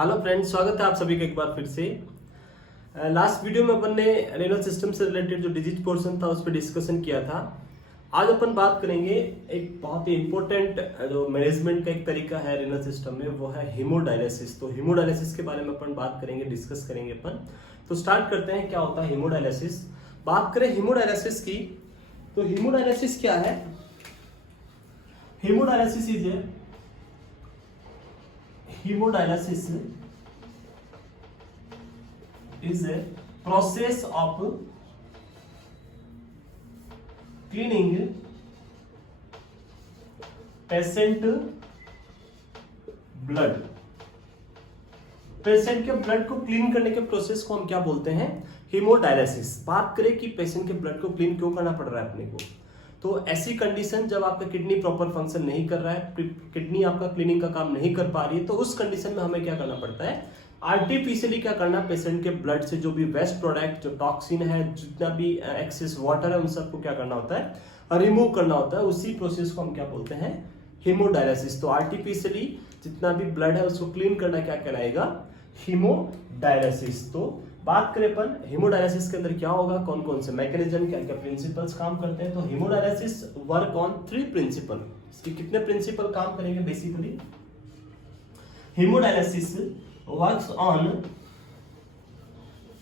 Hello friends, स्वागत है आप सभी का एक बार फिर से। लास्ट वीडियो में अपन ने रेनल सिस्टम से रिलेटेड जो डिजीज पोर्शन था उस पर डिस्कशन किया था। आज अपन बात करेंगे एक बहुत ही इंपॉर्टेंट जो मैनेजमेंट का एक तरीका है रेनल सिस्टम में, वो है हीमोडायलिसिस। तो हीमोडायलिसिस के बारे में अपन बात करेंगे, डिस्कस करेंगे अपन। तो स्टार्ट करते हैं, क्या होता है हीमोडायलिसिस। बात करें हीमोडायलिसिस की, तो हीमोडायलिसिस क्या है? Haemodialysis is a process of cleaning patient blood। Patient के ब्लड को क्लीन करने के प्रोसेस को हम क्या बोलते हैं? हीमोडायलिसिस। बात करें कि पेशेंट के ब्लड को क्लीन क्यों करना पड़ रहा है अपने को, तो ऐसी कंडीशन जब आपका किडनी प्रॉपर फंक्शन नहीं कर रहा है, किडनी आपका क्लीनिंग का काम नहीं कर पा रही है, तो उस कंडीशन में हमें क्या करना पड़ता है? आर्टिफिशियली क्या करना, पेशेंट के ब्लड से जो भी वेस्ट प्रोडक्ट, जो टॉक्सिन है, जितना भी एक्सेस वाटर है, उन सबको क्या करना होता है? रिमूव करना होता है। उसी प्रोसेस को हम क्या बोलते हैं? हीमोडायलिसिस। तो आर्टिफिशियली जितना भी ब्लड है उसको क्लीन करना क्या कहलाएगा? हीमोडायलिसिस। तो बात करें अपन हीमोडायलिसिस के अंदर क्या होगा, कौन कौन से मैकेनिज्म, क्या क्या प्रिंसिपल्स काम करते हैं। तो हीमोडायलिसिस वर्क ऑन 3 प्रिंसिपल। इसके कितने प्रिंसिपल काम करेंगे? Basically haemodialysis works on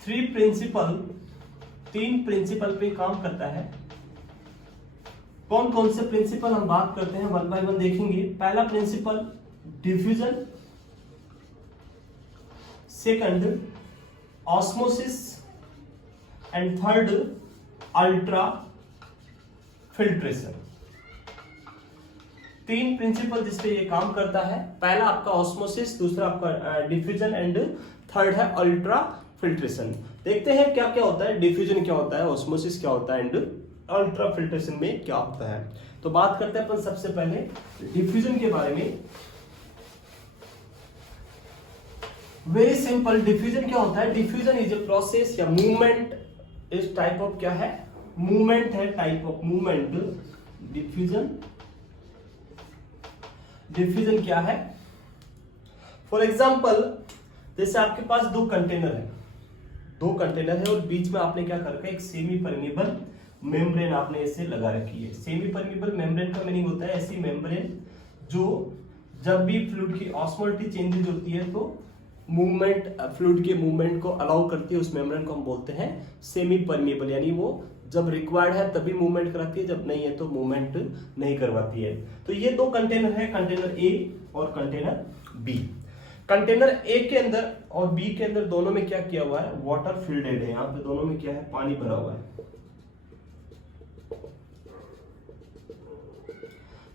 3 principle, 3 principle पे काम करता है। कौन कौन से प्रिंसिपल हम बात करते हैं, वन बाय वन देखेंगे। पहला principle diffusion, second osmosis and third ultra filtration. 3 principle जिसपे ये काम करता है। पहला आपका ऑस्मोसिस, दूसरा आपका डिफ्यूजन एंड थर्ड है अल्ट्रा फिल्ट्रेशन। देखते हैं क्या क्या होता है, डिफ्यूजन क्या होता है, ऑस्मोसिस क्या होता है एंड अल्ट्रा फिल्ट्रेशन में क्या होता है। तो बात करते हैं अपन सबसे पहले डिफ्यूजन के बारे में। वेरी सिंपल, डिफ्यूजन क्या होता है? डिफ्यूजन इज ए प्रोसेस या मूवमेंट, इस टाइप ऑफ क्या है? मूवमेंट है, टाइप ऑफ मूवमेंट। डिफ्यूजन क्या है? फॉर एग्जाम्पल, जैसे आपके पास 2 कंटेनर है और बीच में आपने क्या कर रखा है? एक सेमी परमेबल मेम्ब्रेन आपने ऐसे लगा रखी है। सेमी परमेबल मेम्ब्रेन का मीनिंग होता है ऐसी मेम्ब्रेन जो जब भी फ्लूइड की ऑस्मोलिटी चेंजेस होती है तो मूवमेंट, फ्लूइड के मूवमेंट को अलाउ करती है। उस मेम्ब्रेन को हम बोलते हैं सेमी परमेबल, यानी वो जब रिक्वायर्ड है तभी मूवमेंट कराती है, जब नहीं है तो मूवमेंट नहीं करवाती है। तो ये 2 कंटेनर है, कंटेनर ए और कंटेनर बी। कंटेनर ए के अंदर और बी के अंदर दोनों में क्या किया हुआ है? वाटर फिल्डेड है। यहाँ पे दोनों में क्या है? पानी भरा हुआ है।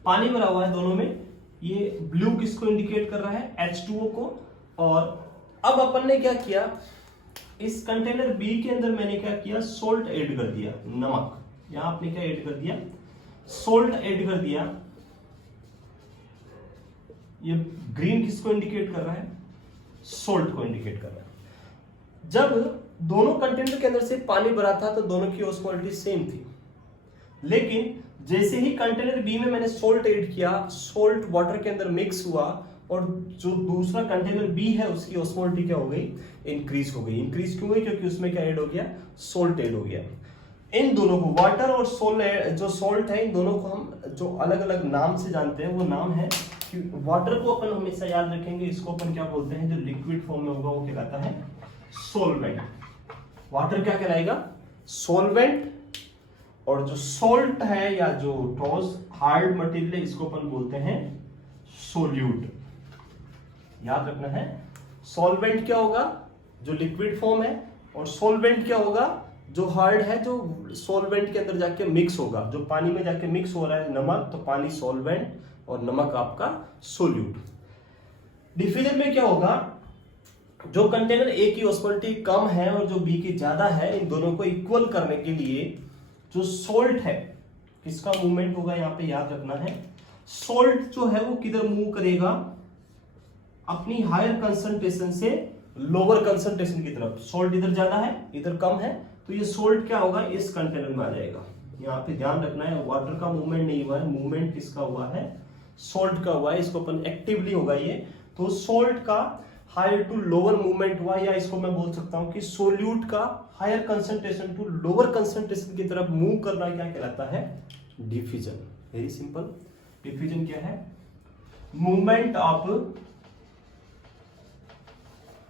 पानी भरा हुआ है दोनों में। ये ब्लू किसको इंडिकेट कर रहा है? H2O को। और अब अपन ने क्या किया, इस कंटेनर बी के अंदर मैंने क्या किया? सोल्ट ऐड कर दिया, नमक। यहां आपने क्या ऐड कर दिया? सोल्ट ऐड कर दिया। ये ग्रीन किसको इंडिकेट कर रहा है? सोल्ट को इंडिकेट कर रहा है। जब दोनों कंटेनर के अंदर से पानी भरा था तो दोनों की ऑस्मोलिटी सेम थी, लेकिन जैसे ही कंटेनर बी में मैंने सोल्ट ऐड किया, सोल्ट वाटर के अंदर मिक्स हुआ और जो दूसरा कंटेनर बी है उसकी ऑस्मोलिटी क्या हो गई? इंक्रीज हो गई। इंक्रीज क्यों हुई? क्योंकि उसमें क्या ऐड हो गया? सोल्ट ऐड हो गया। इन दोनों को, वाटर और जो सोल्ट है, इन दोनों को हम जो अलग अलग नाम से जानते हैं वो नाम है कि वाटर को अपन हमेशा याद रखेंगे, इसको अपन क्या बोलते हैं? जो लिक्विड फॉर्म में होगा वो कहलाता है सोलवेंट। वाटर क्या कहलाएगा? सोलवेंट। और जो सोल्ट है या जो ठोस हार्ड मटेरियल है इसको अपन बोलते हैं सोल्यूट। याद रखना है, सॉल्वेंट क्या होगा? जो लिक्विड फॉर्म है, और सोलवेंट क्या होगा? जो हार्ड है, जो सॉल्वेंट के अंदर जाके मिक्स होगा। जो पानी में जाके मिक्स हो रहा है नमक, तो पानी सॉल्वेंट और नमक आपका सोल्यूट। डिफ्यूजन में क्या होगा? जो कंटेनर ए की ऑस्मोलिटी कम है और जो बी की ज्यादा है, इन दोनों को इक्वल करने के लिए जो सोल्ट है, किसका मूवमेंट होगा यहां पे याद रखना है। सोल्ट जो है वो किधर मूव करेगा? अपनी हायर कंसंट्रेशन से लोअर कंसंट्रेशन की तरफ। सोल्ट इधर ज्यादा है, इधर कम है, तो ये सोल्ट क्या होगा? इस कंटेनर में आ जाएगा। यहाँ पे ध्यान रखना है, वाटर का मूवमेंट नहीं हुआ है, मूवमेंट किसका हुआ है? सोल्ट का हुआ है। इसको अपन एक्टिवली होगा ये। तो सोल्ट का हायर टू लोअर मूवमेंट हुआ, या इसको मैं बोल सकता हूं कि सोल्यूट का higher concentration to lower concentration की तरफ मूव करना क्या कहलाता है? डिफ्यूजन। Very simple. डिफ्यूजन क्या है? Movement of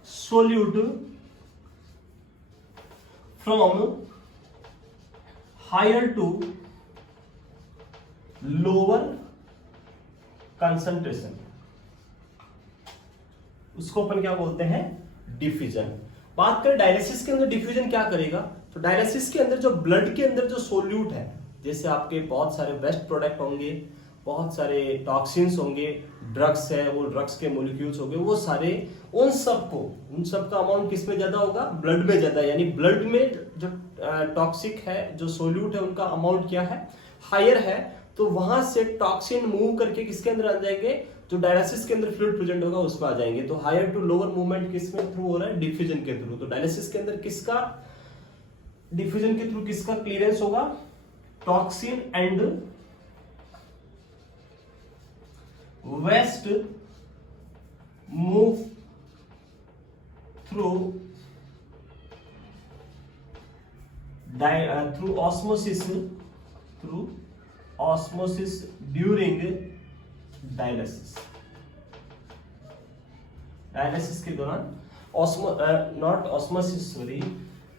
solute from higher to lower concentration, उसको अपन क्या बोलते हैं? डिफ्यूजन। बात करें डायलिसिस के अंदर डिफ्यूजन क्या करेगा, तो डायलिसिस के अंदर जो ब्लड के अंदर जो सोल्यूट है, जैसे आपके बहुत सारे वेस्ट प्रोडक्ट होंगे, बहुत सारे टॉक्सिन्स होंगे, ड्रग्स है, वो ड्रग्स के मोलिक्यूल्स होंगे, वो सारे उन सब का अमाउंट किस में ज्यादा होगा? ब्लड में ज्यादा। यानी ब्लड में जो टॉक्सिक है, जो सोल्यूट है, उनका अमाउंट क्या है? हायर है। तो वहां से टॉक्सिन मूव करके किसके अंदर आ जाएंगे? जो डायलिसिस के अंदर फ्लूइड प्रेजेंट होगा उसमें आ जाएंगे। तो हायर टू लोअर मूवमेंट किस में थ्रू हो रहा है? डिफ्यूजन के थ्रू। तो डायलिसिस के अंदर किसका डिफ्यूजन के थ्रू किसका क्लियरेंस होगा? Toxin and waste move through osmosis during dialysis के दौरान not osmosis, sorry,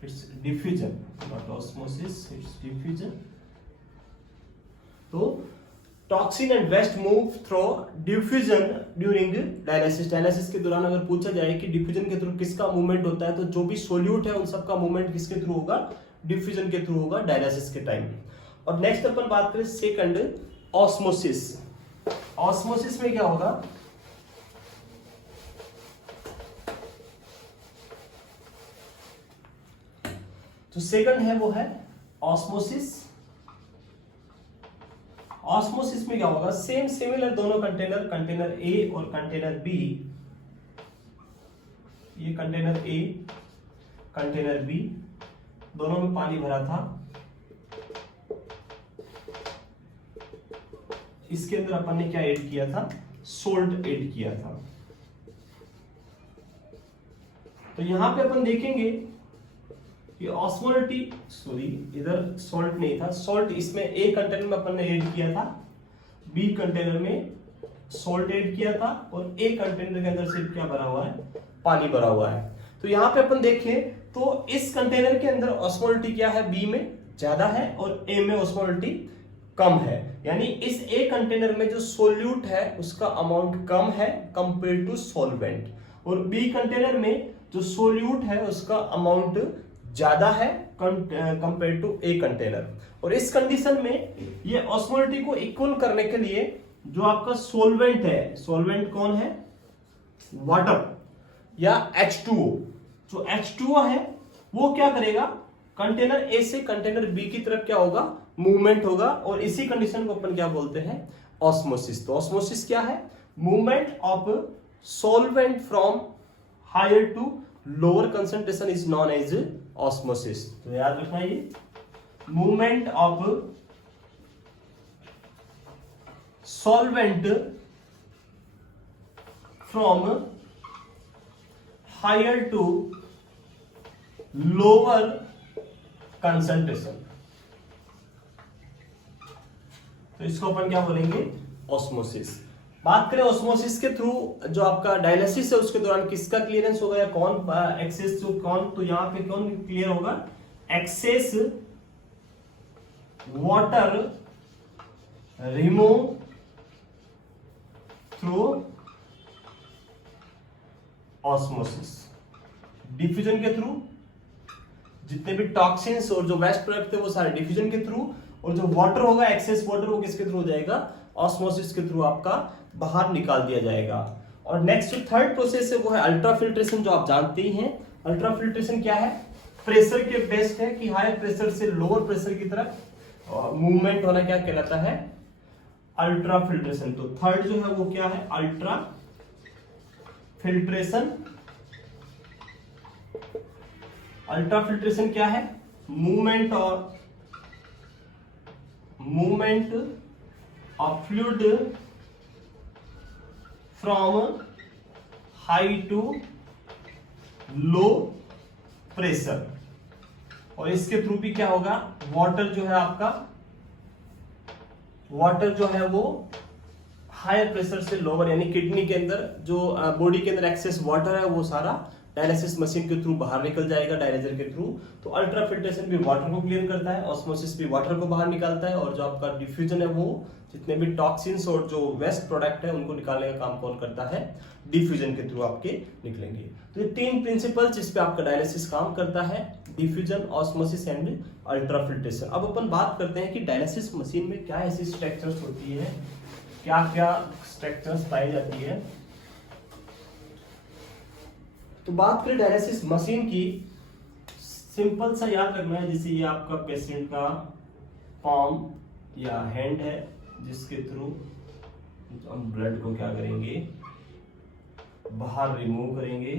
it's diffusion, not osmosis, it's diffusion. तो toxin and waste move through diffusion during dialysis. Dialysis के दौरान अगर पूछा जाए कि डिफ्यूजन के थ्रू किसका मूवमेंट होता है, तो जो भी सोल्यूट है उन सबका मूवमेंट किसके थ्रू होगा? डिफ्यूजन के थ्रू होगा डायलिसिस के टाइम। और नेक्स्ट अपन बात करें सेकंड, ऑस्मोसिस। ऑस्मोसिस में क्या होगा? जो सेकंड है वो है ऑस्मोसिस। ऑस्मोसिस में क्या होगा? सेम सिमिलर दोनों कंटेनर ए और कंटेनर बी, ये कंटेनर ए, कंटेनर बी, दोनों में पानी भरा था। इसके अंदर अपन ने क्या ऐड किया था? सोल्ट ऐड किया था। तो यहां पे अपन देखेंगे कि ऑस्मोलिटी, सॉरी इधर सॉल्ट नहीं था, सॉल्ट इसमें ए कंटेनर में अपन ने ऐड किया था, बी कंटेनर में सॉल्ट ऐड किया था, और ए कंटेनर के अंदर सिर्फ क्या भरा हुआ है? पानी भरा हुआ है। तो यहां पे अपन देखें तो इस कंटेनर के अंदर ऑस्मोलिटी क्या है? बी में ज्यादा है और ए में ऑस्मोलिटी कम है। यानी इस ए कंटेनर में जो सोल्यूट है उसका अमाउंट कम है कंपेयर टू सॉल्वेंट, और बी कंटेनर में जो सोल्यूट है उसका अमाउंट ज्यादा है कंपेयर टू ए कंटेनर। और इस कंडीशन में ये ऑस्मोलिटी को इक्वल करने के लिए जो आपका सोल्वेंट है, सोल्वेंट कौन है? वाटर या H2O। जो H2O है वो क्या करेगा? कंटेनर ए से कंटेनर बी की तरफ क्या होगा? मूवमेंट होगा, और इसी कंडीशन को अपन क्या बोलते हैं? ऑस्मोसिस। तो ऑस्मोसिस क्या है? Movement of solvent from higher to lower concentration is known as osmosis. तो याद रखना, ये movement of solvent from higher to lower concentration, तो इसको अपन क्या बोलेंगे? ऑस्मोसिस। बात करें ऑस्मोसिस के थ्रू जो आपका डायलिसिस है उसके दौरान किसका क्लियरेंस होगा, या कौन एक्सेस टू कौन? तो यहां पे कौन क्लियर होगा? Excess water remove through osmosis. Diffusion के थ्रू जितने भी टॉक्सिन्स और जो वेस्ट प्रोडक्ट थे वो सारे डिफ्यूजन के थ्रू, और जो वाटर होगा, एक्सेस वाटर, वो किसके थ्रू हो जाएगा? ऑस्मोसिस के थ्रू आपका बाहर निकाल दिया जाएगा। और नेक्स्ट जो थर्ड प्रोसेस है वो है अल्ट्राफिल्ट्रेशन, जो आप जानते ही हैं। अल्ट्राफिल्ट्रेशन क्या है? प्रेशर के बेस्ड है कि हायर प्रेशर से लोअर प्रेशर की तरफ मूवमेंट होना क्या कहलाता है? अल्ट्राफिल्ट्रेशन। तो थर्ड जो है वो क्या है? Ultra filtration. अल्ट्राफिल्ट्रेशन क्या है? Movement of fluid from high to low pressure, और इसके थ्रू भी क्या होगा, वाटर जो है आपका, वाटर जो है वो हायर प्रेशर से लोअर, यानी किडनी के अंदर जो बॉडी के अंदर एक्सेस वाटर है वो सारा डायलिसिस मशीन के थ्रू बाहर निकल जाएगा, डायलाइजर के थ्रू। तो अल्ट्रा फिल्ट्रेशन भी वाटर को क्लीन करता है, ऑस्मोसिस भी वाटर को बाहर निकालता है, और जो आपका डिफ्यूजन है वो जितने भी टॉक्सिन्स और जो वेस्ट प्रोडक्ट है उनको निकालने का काम कौन करता है, डिफ्यूजन के थ्रू आपके निकलेंगे। तो ये तीन प्रिंसिपल्स जिस पे आपका डायलिसिस काम करता है, diffusion, osmosis and ultra filtration. अब अपन बात करते हैं कि डायलिसिस मशीन में क्या ऐसी स्ट्रक्चर्स होती है, क्या क्या स्ट्रक्चर्स पाई जाती है। तो बात करें डायलिसिस मशीन की, सिंपल सा याद रखना है, जैसे ये आपका पेशेंट का पाम या हैंड है जिसके थ्रू हम ब्लड को क्या करेंगे, बाहर रिमूव करेंगे।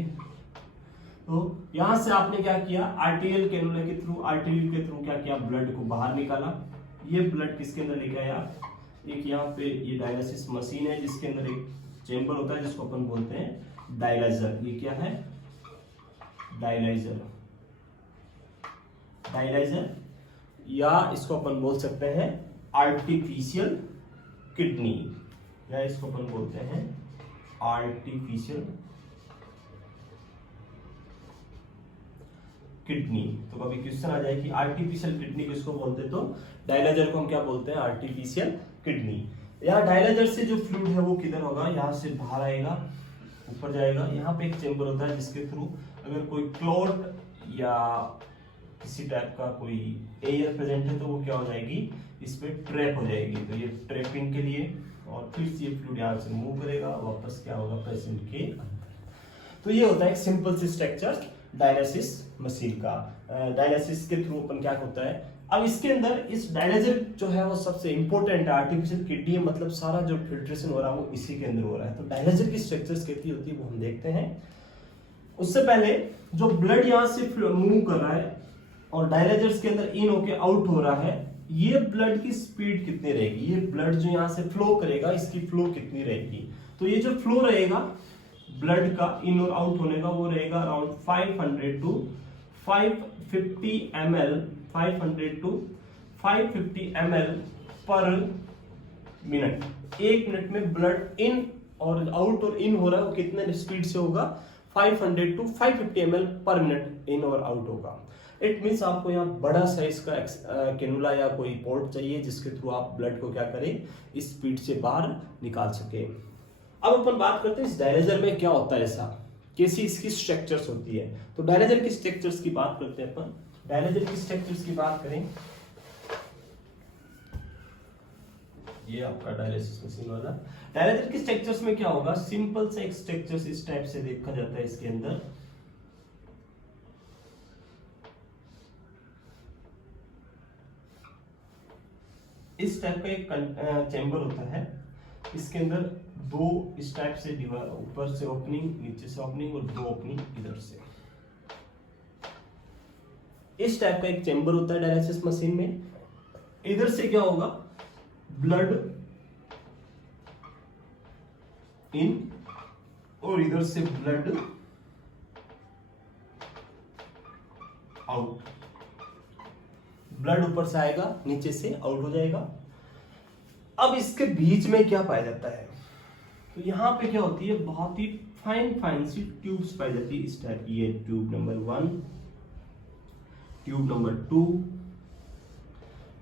तो यहां से आपने क्या किया, आर्टेरियल कैनुला के थ्रू, आर्टेरियल के थ्रू क्या किया, ब्लड को बाहर निकाला। ये ब्लड किसके अंदर लेके आया, एक यहाँ पे ये डायलिसिस मशीन है जिसके अंदर एक चेंबर होता है जिसको अपन बोलते हैं डायलाइजर। ये क्या है, डायलाइजर, डायलाइजर, या इसको अपन बोल सकते हैं आर्टिफिशियल किडनी, या इसको अपन बोलते हैं आर्टिफिशियल किडनी। तो कभी क्वेश्चन आ जाए कि आर्टिफिशियल किडनी किसको बोलते, तो डायलाइजर को हम क्या बोलते हैं, आर्टिफिशियल किडनी। या डायलाइजर से जो फ्लूइड है वो किधर होगा, यहाँ से बाहर आएगा, ऊपर जाएगा। यहाँ पे एक चेंबर होता है जिसके थ्रू अगर कोई क्लॉट या किसी टाइप का कोई एयर प्रेजेंट है तो वो क्या हो जाएगी, इस पे ट्रैप हो जाएगी। तो ये ट्रैपिंग के लिए, और फिर ये फ्लूइड यहाँ से मूव करेगा, वापस क्या होगा, पेशेंट के अंदर। तो ये होता है एक सिंपल सी स्ट्रक्चर डायलिसिस मशीन का। डायलिसिस के थ्रू अपन क्या होता है, अब इसके अंदर इस डायलाइजर जो है वो सबसे इंपॉर्टेंट है, आर्टिफिशियल किडनी, मतलब सारा जो फिल्ट्रेशन हो रहा है वो इसी के अंदर हो रहा है। तो डायलाइजर की स्ट्रक्चर्स कैसी होती है वो हम देखते हैं। उससे पहले जो ब्लड यहाँ से मूव कर रहा है और डायलाइजर्स के अंदर इन होके आउट हो रहा है, ये ब्लड की स्पीड कितनी रहेगी, ये ब्लड जो यहाँ से फ्लो करेगा इसकी फ्लो कितनी रहेगी। तो ये जो फ्लो रहेगा ब्लड का इन और आउट होने का, वो रहेगा around 500 to 550 ml, 500 to 550 ml per minute. एक मिनट में ब्लड इन और आउट और इन हो रहा है, वो कितने स्पीड से होगा, 500 to 550 ml per minute in और आउट होगा। इट मीन्स आपको यहाँ बड़ा साइज का कैनुला या कोई पोर्ट चाहिए जिसके थ्रू आप ब्लड को क्या करें, इस स्पीड से बाहर निकाल सके। अब अपन बात करते हैं इस डायलाइजर में क्या होता है, ऐसा कैसी इसकी स्ट्रक्चर्स होती है। तो डायलाइजर की स्ट्रक्चर्स की बात करते हैं अपन। डायलाइजर की स्ट्रक्चर्स की बात करें, ये आपका डायलिसिस मशीन वाला डायलाइजर की स्ट्रक्चर्स में क्या होगा, सिंपल से एक स्ट्रक्चर्स इस टाइप से देखा जाता है। इसके अंदर इस टाइप का एक चेंबर होता है, इसके अंदर दो इस टाइप से दीवार, ऊपर से ओपनिंग, नीचे से ओपनिंग, और दो ओपनिंग इधर से। इस टाइप का एक चेंबर होता है डायलिसिस मशीन में। इधर से क्या होगा, ब्लड इन और इधर से ब्लड आउट। ब्लड ऊपर से आएगा, नीचे से आउट हो जाएगा। अब इसके बीच में क्या पाया जाता है, तो यहां पे क्या होती है, बहुत ही फाइन फाइन सी ट्यूब्स पाई जाती है इस टाइप की। ये tube number 1, tube number 2,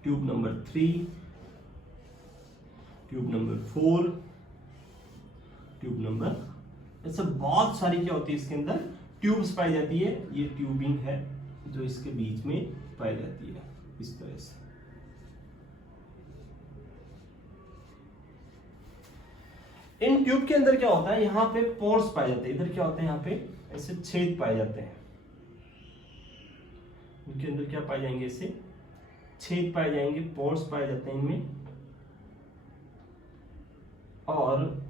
tube number 3, tube number 4, tube number, ऐसे बहुत सारी क्या होती है इसके अंदर ट्यूब्स पाई जाती है। ये ट्यूबिंग है जो इसके बीच में पाई जाती है इस तरह से। इन ट्यूब के अंदर क्या होता है, यहाँ पे पोर्स पाए जाते हैं। इधर क्या होते हैं, यहाँ पे ऐसे छेद पाए जाते हैं। इनके अंदर क्या पाए जाएंगे, ऐसे छेद पाए जाएंगे, पोर्स पाए जाते हैं इनमें। और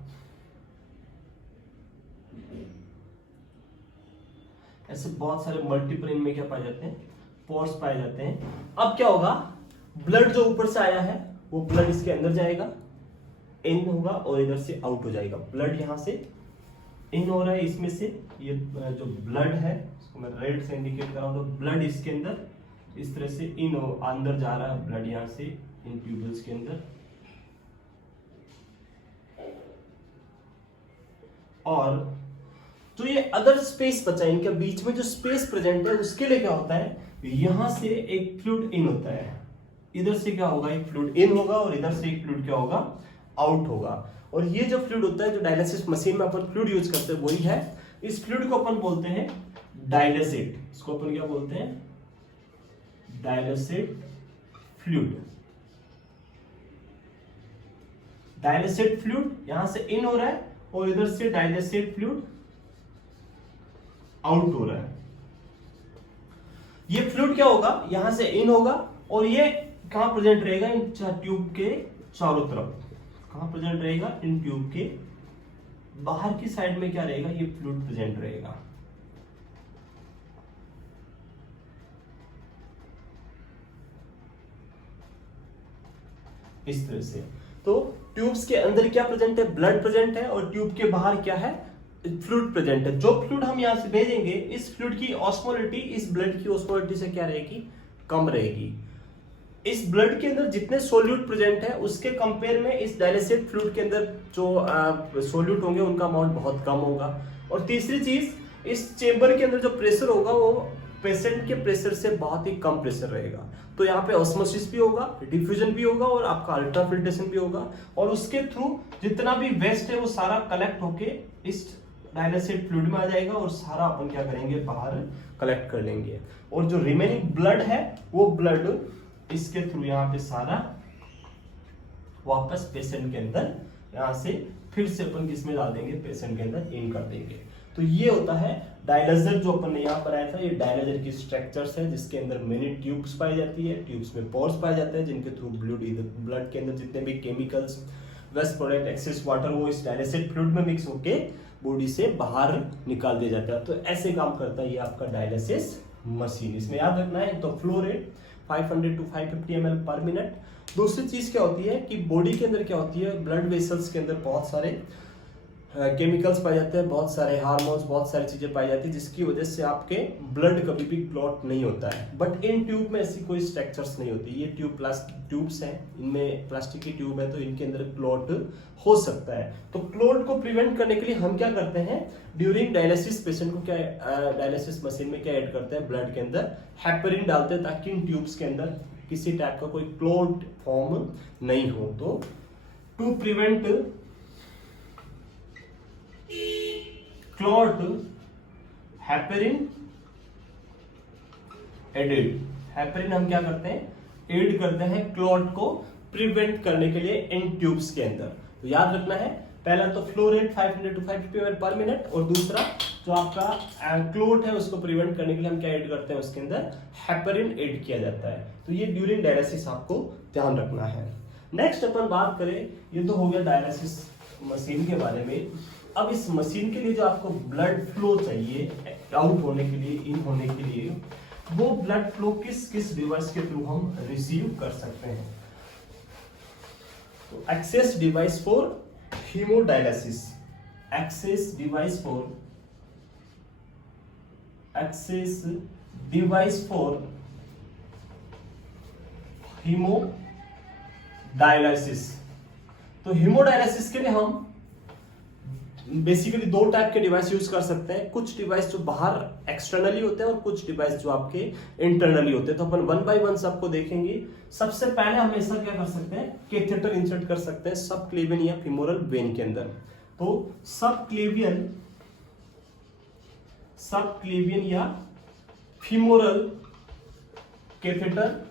ऐसे बहुत सारे मल्टीपल इनमें क्या पाए जाते हैं, पोर्स पाए जाते हैं। अब क्या होगा, ब्लड जो ऊपर से आया है वो ब्लड इसके अंदर जाएगा, इन होगा, और इधर से आउट हो जाएगा। ब्लड यहां से इन हो रहा है इसमें से, ये जो ब्लड है इसको मैं रेड से इंडिकेट कर रहा हूँ, तो ब्लड इसके अंदर इस तरह से इन अंदर जा रहा है ब्लड यहाँ से इन ट्यूबल्स के अंदर, और जो ये अदर स्पेस बचा है इनके बीच में जो स्पेस प्रेजेंट है उसके लिए क्या होता है, यहां से एक फ्लूइड इन होता है, इधर से क्या होगा एक फ्लूइड इन होगा और इधर से एक फ्लूइड क्या होगा आउट होगा। और ये जो फ्लूइड होता है जो डायलिसिस मशीन में अपन फ्लूइड यूज करते हैं वही है, इस फ्लूइड को अपन बोलते हैं डायलिसिट, इसको अपन क्या बोलते हैं डायलिसिट फ्लूइड। डायलिसिट फ्लूइड यहां से इन हो रहा है और इधर से डायलिसिट फ्लूइड आउट हो रहा है। ये फ्लूइड क्या होगा, यहां से इन होगा और ये कहां प्रेजेंट रहेगा, इन ट्यूब के चारों तरफ। कहां प्रेजेंट रहेगा, इन ट्यूब के बाहर की साइड में क्या रहेगा, ये फ्लूइड प्रेजेंट रहेगा। इस तरह से तो ट्यूब्स के अंदर क्या प्रेजेंट है, ब्लड प्रेजेंट है, और ट्यूब के बाहर क्या है, फ्लूइड प्रेजेंट है। जो फ्लूइड हम यहां से भेजेंगे इस फ्लूइड की ऑस्मोलिटी इस ब्लड की ऑस्मोलिटी से क्या रहेगी, कम रहेगी। इस ब्लड के अंदर जितने सोल्यूट प्रेजेंट है उसके कंपेयर में इस डायलिसिट फ्लूइड के अंदर जो सोल्यूट होंगे उनका अमाउंट बहुत कम होगा। और तीसरी चीज, इस चेंबर के अंदर जो प्रेशर होगा वो पेशेंट के प्रेशर से बहुत ही कम प्रेशर रहेगा। तो यहाँ पे ऑस्मोसिस भी होगा, डिफ्यूजन भी होगा और आपका अल्ट्राफिल्ट्रेशन भी होगा, और उसके थ्रू जितना भी वेस्ट है वो सारा कलेक्ट होके इस डायलिसिट फ्लूइड में आ जाएगा और सारा अपन क्या करेंगे बाहर कलेक्ट कर लेंगे। और जो रिमेनिंग ब्लड है वो ब्लड इसके थ्रू यहाँ पे सारा वापस पेशेंट के अंदर यहाँ से फिर से अपन किसमें डाल देंगे, पेशेंट के अंदर इन कर देंगे। तो ये होता है डायलाइजर जो अपन ने यहाँ पर आया था, ये डायलाइजर की स्ट्रक्चर्स है जिसके अंदर मेनी ट्यूब्स पाई जाती है, ट्यूब्स में पोर्स पाए जाते हैं जिनके थ्रू ब्लड के अंदर जितने भी chemicals waste product excess water वो इस डायलिसिट फ्लूइड में मिक्स होके बॉडी से बाहर निकाल दिया जाता है। तो ऐसे काम करता है ये आपका डायलिसिस मशीन। इसमें याद रखना है तो flow rate 500 to 550 ml per minute. दूसरी चीज क्या होती है कि बॉडी के अंदर क्या होती है, ब्लड वेसल्स के अंदर बहुत सारे केमिकल्स पाए जाते हैं, बहुत सारे हार्मोन्स, बहुत सारी चीजें पाई जाती है जिसकी वजह से आपके ब्लड कभी भी क्लॉट नहीं होता है। बट इन ट्यूब में ऐसी कोई स्ट्रक्चर्स नहीं होती, ये ट्यूब्स हैं, इनमें प्लास्टिक की ट्यूब है तो इनके अंदर क्लॉट हो सकता है। तो क्लॉट को प्रिवेंट करने के लिए हम क्या करते हैं, ड्यूरिंग डायलिसिस पेशेंट को क्या डायलिसिस मशीन में क्या ऐड करते हैं, ब्लड के अंदर हेपरिन डालते हैं ताकि इन ट्यूब्स के अंदर किसी टाइप का कोई क्लॉट फॉर्म नहीं हो। तो to prevent clot heparin added, heparin हम क्या करते हैं एड करते हैं क्लॉट को प्रिवेंट करने के लिए इन ट्यूब्स के अंदर। तो याद रखना है पहला तो flow rate 500 to 550 ml per minute, और दूसरा जो आपका क्लॉट है उसको प्रिवेंट करने के लिए हम क्या ऐड करते हैं, उसके अंदर हेपरिन ऐड किया जाता है। तो ये ड्यूरिंग डायलिसिस आपको ध्यान रखना है। नेक्स्ट अपन बात करें, ये तो हो गया डायलिसिस मशीन के बारे में। अब इस मशीन के लिए जो आपको ब्लड फ्लो चाहिए आउट होने के लिए, इन होने के लिए, वो ब्लड फ्लो किस किस डिवाइस के थ्रू हम रिसीव कर सकते हैं। तो access device for hemodialysis, access device for hemodialysis. तो हीमोडायलिसिस के लिए हम बेसिकली दो टाइप के डिवाइस यूज कर सकते हैं, कुछ डिवाइस जो बाहर एक्सटर्नली होते हैं और कुछ डिवाइस जो आपके इंटरनली होते हैं। तो अपन वन बाय वन सबको देखेंगे। सबसे पहले हम ऐसा क्या कर सकते हैं, कैथेटर इंसर्ट कर सकते हैं सब क्लेवियन या फीमोरल वेन के अंदर। तो सब क्लेवियन या फीमोरल कैथेटर,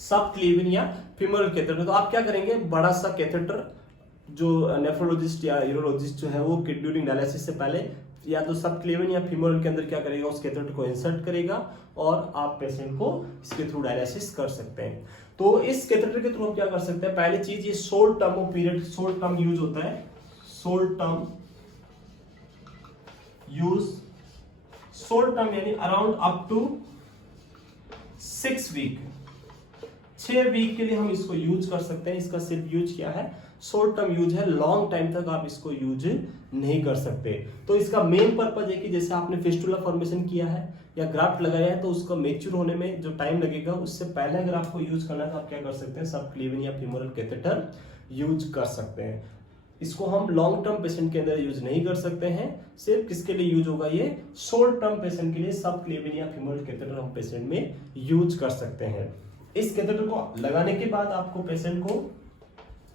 सब क्लेवियन या फीमोरल कैथेटर। तो आप क्या करेंगे, बड़ा सा कैथेटर जो नेफ्रोलॉजिस्ट या यूरोलॉजिस्ट जो है वो ड्यूरिंग डायलिसिस से पहले या तो सब क्लेवियन या फीमोरल के अंदर क्या करेगा, उस कैथेटर को इंसर्ट करेगा और आप पेशेंट को इसके थ्रू डायलिसिस कर सकते हैं। तो इस कैथेटर के थ्रू हम क्या कर सकते हैं, पहली चीज ये short term period, short term use होता है, शॉर्ट टर्म यानी around up to 6 week, 6 week के लिए हम इसको यूज कर सकते हैं। इसका सिर्फ यूज क्या है, शॉर्ट टर्म यूज है, लॉन्ग टाइम तक आप इसको यूज नहीं कर सकते। तो इसका मेन पर्पज है कि जैसे आपने फिस्टुला फॉर्मेशन किया है या ग्राफ्ट लगाया है, तो उसको मैच्योर होने में जो टाइम लगेगा उससे पहले अगर आपको यूज करना है तो आप क्या कर सकते हैं, सब क्लीवन या फीमोरल कैथेटर यूज कर सकते हैं। इसको हम लॉन्ग टर्म पेशेंट के अंदर यूज नहीं कर सकते हैं। सिर्फ किसके लिए यूज होगा, ये शॉर्ट टर्म पेशेंट के लिए सब क्लीवन या फीमोरल कैथेटर हम पेशेंट में यूज कर सकते हैं। इस कैथेटर को लगाने के बाद आपको पेशेंट को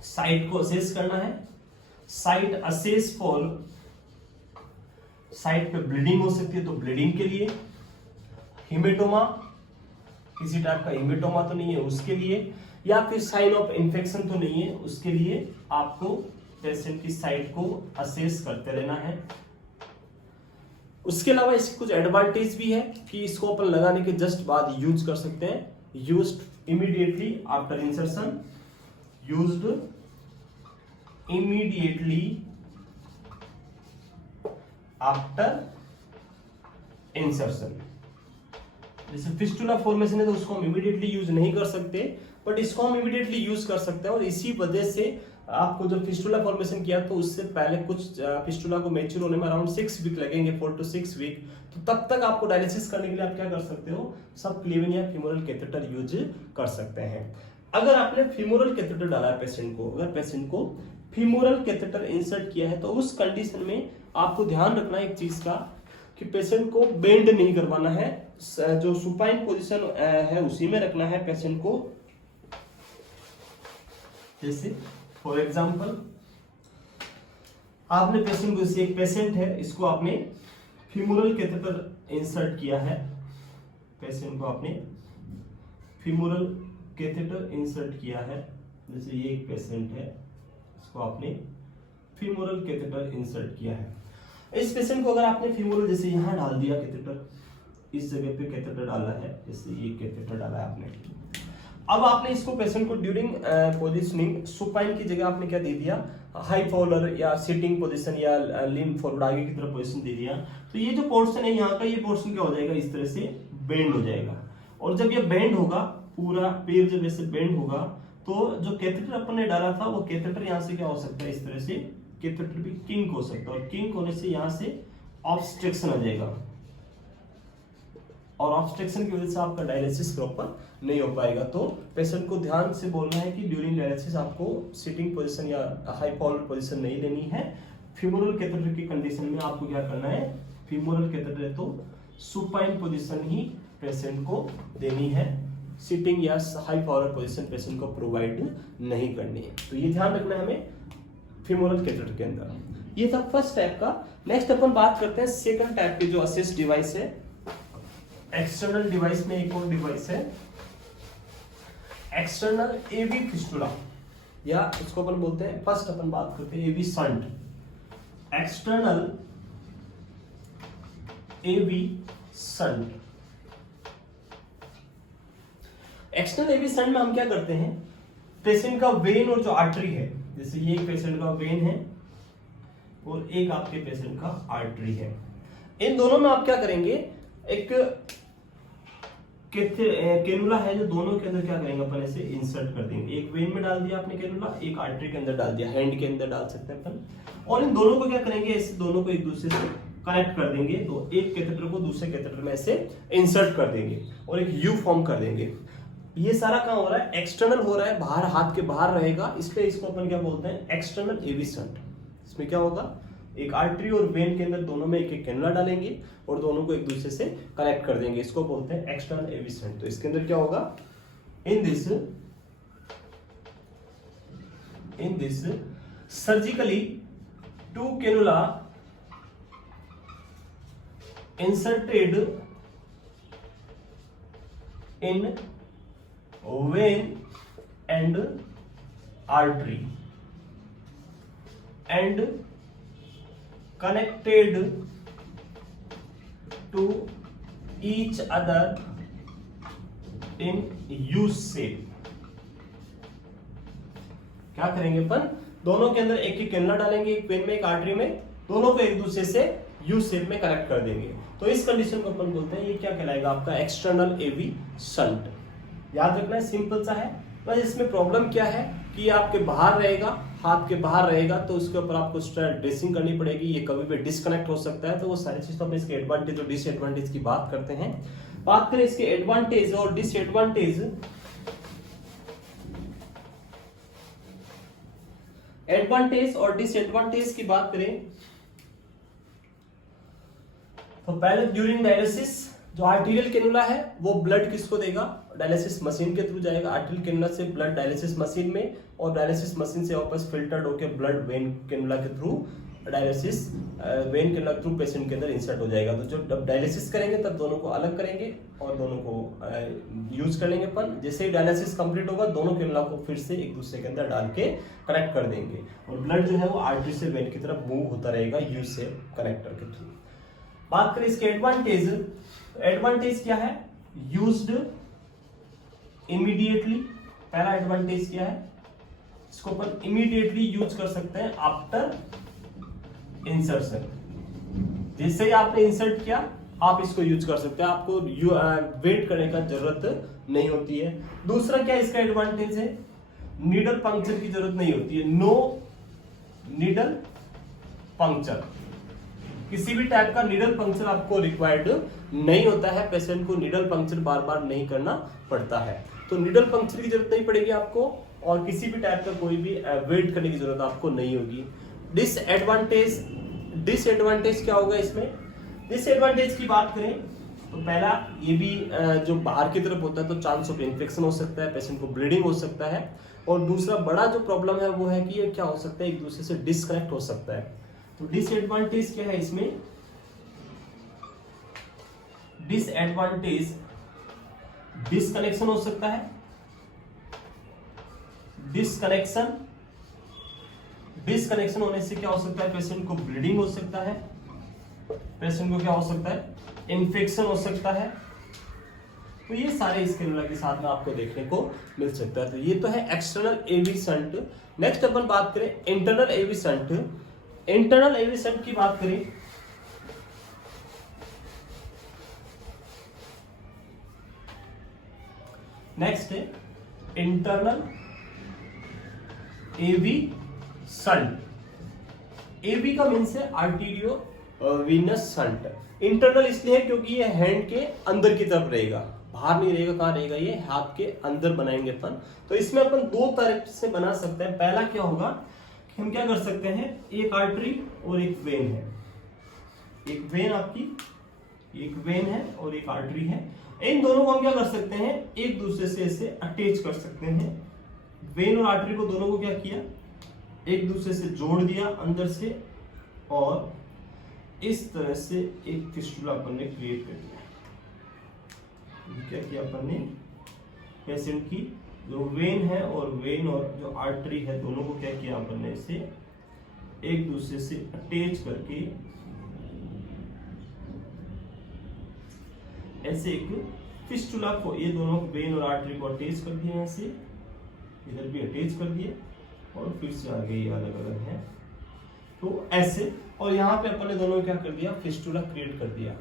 साइट को असेस करना है। साइट असेस फॉर, साइट पे ब्लीडिंग हो सकती है तो ब्लीडिंग के लिए, हिमेटोमा, किसी टाइप का हिमेटोमा तो नहीं है उसके लिए, या फिर साइन ऑफ इन्फेक्शन तो नहीं है उसके लिए आपको पेशेंट की साइट को असेस करते रहना है। उसके अलावा इसकी कुछ एडवांटेज भी है कि इसको अपन लगाने के जस्ट बाद यूज कर सकते हैं। Used immediately after insertion, used immediately after insertion. जैसे फिस्टुला फॉर्मेशन है तो उसको हम इमीडिएटली यूज नहीं कर सकते, बट इसको हम इमीडिएटली यूज कर सकते हैं। और इसी वजह से आपको जब फिस्टुला फॉर्मेशन किया तो उससे पहले कुछ फिस्टुला को मैच्योर होने में अराउंड 6 वीक लगेंगे, 4 to 6 वीक। तो तब तक आपको डायलिसिस करने के लिए आप क्या कर सकते हो, सब क्लीवन या फीमोरल कैथेटर यूज कर सकते हैं। अगर आपने फीमोरल कैथेटर डाला है पेशेंट को, अगर पेशेंट को फीमोरल कैथेटर इंसर्ट किया है तो उस कंडीशन में आपको ध्यान रखना है एक चीज का कि पेशेंट को बेंड नहीं करवाना है, जो सुपाइन पोजीशन है उसी में रखना है पेशेंट को। जैसे फॉर एग्जांपल आपने पेशेंट को, एक पेशेंट है, इसको आपने फीमोरल कैथेटर इंसर्ट किया है, पेशेंट को आपने फीमोरल कैथेटर इंसर्ट किया है। जैसे ये एक पेशेंट है, इसको आपने फीमोरल कैथेटर इंसर्ट किया है। इस पेशेंट को अगर आपने फीमोरल जैसे यहाँ डाल दिया कैथेटर, इस जगह पे कैथेटर डाला है, जैसे ये कैथेटर डाला है आपने। अब आपने इसको पेशेंट को ड्यूरिंग पोजिशनिंग सुपाइन की जगह आपने क्या दे दिया, हाई फॉलर या सिटिंग पोजीशन या लीन फॉरवर्ड आगे की तरफ पोजीशन दे दिया। तो ये जो पोर्शन है यहाँ का, ये पोर्शन क्या हो जाएगा, इस तरह से बेंड हो जाएगा। और जब ये बेंड होगा, पूरा पैर जब ऐसे बेंड होगा, तो जो कैथेटर अपन ने डाला था वो कैथेटर यहाँ से क्या हो सकता है, इस तरह से कैथेटर भी किंक हो सकता है। और किंक होने से यहाँ से ऑब्स्ट्रक्शन आ जाएगा, और ऑब्स्ट्रक्शन की वजह से आपका डायलिसिस प्रॉपर नहीं हो पाएगा। तो पेशेंट को ध्यान से बोलना है कि ड्यूरिंग डायलिसिस आपको सिटिंग पोजीशन या हाई फॉलर पोजीशन नहीं लेनी है। फीमोरल कैथेटर की कंडीशन में आपको क्या करना है, फीमोरल कैथेटर है तो सुपाइन पोजीशन ही पेशेंट को देनी है, सिटिंग या हाई फॉरवर्ड पोजीशन पेशेंट को प्रोवाइड नहीं करनी है। तो ये ध्यान रखना है हमें फीमोरल कैथेटर के अंदर। ये था फर्स्ट टाइप का। नेक्स्ट अपन बात करते हैं सेकंड टाइप की जो असिस्ट डिवाइस है। एक्सटर्नल डिवाइस में एक और डिवाइस है एक्सटर्नल एवी फिस्टुला, या इसको अपन बोलते हैं, फर्स्ट अपन बात करते हैं एवी शंट। एक्सटर्नल एवी शंट। एक्सटर्नल एवी शंट में हम क्या करते हैं, पेशेंट का वेन और जो आर्टरी है, जैसे ये एक पेशेंट का वेन है और एक आपके पेशेंट का आर्टरी है, इन दोनों में आप क्या करेंगे, एक कैनुला है जो दोनों के अंदर क्या करेंगे अपन ऐसे इंसर्ट कर देंगे। एक वेन में डाल दिया आपने कैनुला, एक आर्टरी के अंदर डाल दिया, हैंड के अंदर डाल सकते हैं अपन। और इन दोनों को क्या करेंगे, ऐसे दोनों को एक दूसरे से कनेक्ट कर देंगे। तो एक कैथेटर को दूसरे कैथेटर में ऐसे इंसर्ट कर देंगे और एक यू फॉर्म कर देंगे। ये सारा काम हो रहा है एक्सटर्नल हो रहा है, बाहर हाथ के बाहर रहेगा, इसलिए इसको अपन क्या बोलते हैं, एक्सटर्नल एवी शंट। इसमें क्या होगा, एक आर्टरी और वेन के अंदर दोनों में एक एक कैनुला डालेंगे और दोनों को एक दूसरे से कनेक्ट कर देंगे, इसको बोलते हैं एक्सटर्नल एवी शंट। तो इसके अंदर क्या होगा, in this surgically two cannula inserted in vein and artery and connected to each other in U shape। क्या करेंगे अपन, दोनों के अंदर एक एक कैनुला डालेंगे, एक वेन में एक आर्टरी में, दोनों को एक दूसरे से यू शेप में कनेक्ट कर देंगे। तो इस कंडीशन को अपन बोलते हैं, ये क्या कहलाएगा आपका एक्सटर्नल एवी शंट। याद रखना है, सिंपल सा है। बस इसमें प्रॉब्लम क्या है कि आपके बाहर रहेगा, हाथ के बाहर रहेगा, तो उसके ऊपर आपको ड्रेसिंग करनी पड़ेगी, ये कभी भी डिस्कनेक्ट हो सकता है। तो वो सारी चीज, तो अपने इसके एडवांटेज और डिसएडवांटेज की बात करते हैं। बात करें इसके एडवांटेज और डिसएडवांटेज। एडवांटेज और डिसएडवांटेज की बात करें तो पहले ड्यूरिंग डायलिसिस जो आर्टीरियल कैनुला है वो ब्लड किसको देगा, डायलिसिस मशीन के थ्रू जाएगा। आर्टीरियल कैनुला से ब्लड डायलिसिस मशीन में, और डायलिसिस मशीन से वापस फिल्टर्ड होकर ब्लड वेन कैनुला के थ्रू, डायलिसिस वेन कैनुला के थ्रू पेशेंट के अंदर इंसर्ट हो जाएगा। तो जब डायलिसिस करेंगे तब दोनों को अलग करेंगे और दोनों को यूज कर लेंगे अपन। जैसे ही डायलिसिस कंप्लीट होगा दोनों कैनुला को फिर से एक दूसरे के अंदर डाल के कनेक्ट कर देंगे, और ब्लड जो है वो आर्टरी से वेन की तरफ मूव होता रहेगा यू से कनेक्टर के थ्रू। बात करें इसके एडवांटेज, एडवांटेज क्या है, यूज्ड इमीडिएटली। पहला एडवांटेज क्या है, इसको अपन इमीडिएटली यूज कर सकते हैं आफ्टर इंसर्शन। जैसे ही आपने इंसर्ट किया आप इसको यूज कर सकते हैं, आपको वेट करने का जरूरत नहीं होती है। दूसरा क्या इसका एडवांटेज है, नीडल पंक्चर की जरूरत नहीं होती है, नो नीडल पंक्चर। किसी भी टाइप का नीडल पंक्चर आपको रिक्वायर्ड नहीं होता है, पेशेंट को नीडल पंक्चर बार बार नहीं करना पड़ता है। तो नीडल पंक्चर की जरूरत नहीं पड़ेगी आपको, और किसी भी टाइप का कोई भी वेट करने की जरूरत आपको नहीं होगी। डिसएडवांटेज, डिसएडवांटेज क्या होगा इसमें, डिसएडवांटेज की बात करें तो पहला ये भी जो बाहर की तरफ होता है तो चांस ऑफ इन्फेक्शन हो सकता है, पेशेंट को ब्लीडिंग हो सकता है। और दूसरा बड़ा जो प्रॉब्लम है वो है कि ये क्या हो सकता है, एक दूसरे से डिस्कनेक्ट हो सकता है। तो डिसएडवांटेज क्या है इसमें, डिसएडवांटेज डिसकनेक्शन हो सकता है, डिसकनेक्शन, डिसकनेक्शन होने से क्या हो सकता है, पेशेंट को ब्लीडिंग हो सकता है, पेशेंट को क्या हो सकता है, इन्फेक्शन हो सकता है। तो ये सारे इस कैनुला के साथ में आपको देखने को मिल सकता है। तो ये तो है एक्सटर्नल एवी शंट। नेक्स्ट अपन बात करें इंटरनल एवी शंट। इंटरनल एवी शंट की बात करें नेक्स्ट है इंटरनल एवी शंट। एवी का मीन्स है आर्टीरियो वीनस शंट। इंटरनल इसलिए है क्योंकि ये हैंड के अंदर की तरफ रहेगा, बाहर नहीं रहेगा। कहां रहेगा, ये हाथ के अंदर बनाएंगे अपन। तो इसमें अपन दो तरह से बना सकते हैं। पहला क्या होगा कि हम क्या कर सकते हैं, एक आर्टरी और एक वेन है, एक वेन आपकी, एक वेन है और एक आर्टरी है। इन दोनों को हम क्या कर सकते हैं, एक दूसरे से ऐसे अटैच कर सकते हैं। वेन और आर्टरी को दोनों को क्या किया, एक दूसरे से जोड़ दिया अंदर से, और इस तरह से एक फिस्टुला अपन ने क्रिएट कर दिया। क्या किया अपन ने, पेशेंट की जो वेन है और वेन और जो आर्टरी है दोनों को क्या किया अपन ने, इसे एक दूसरे से अटैच करके ऐसे एक फिस्टुला को, ये दोनों वेन और आर्टरी को अटैच कर दिया, ऐसे इधर भी अटैच कर दिए और फिर से आगे ये अलग अलग है तो ऐसे। और यहाँ पे अपन ने दोनों क्या कर दिया, फिस्टुला क्रिएट कर दिया।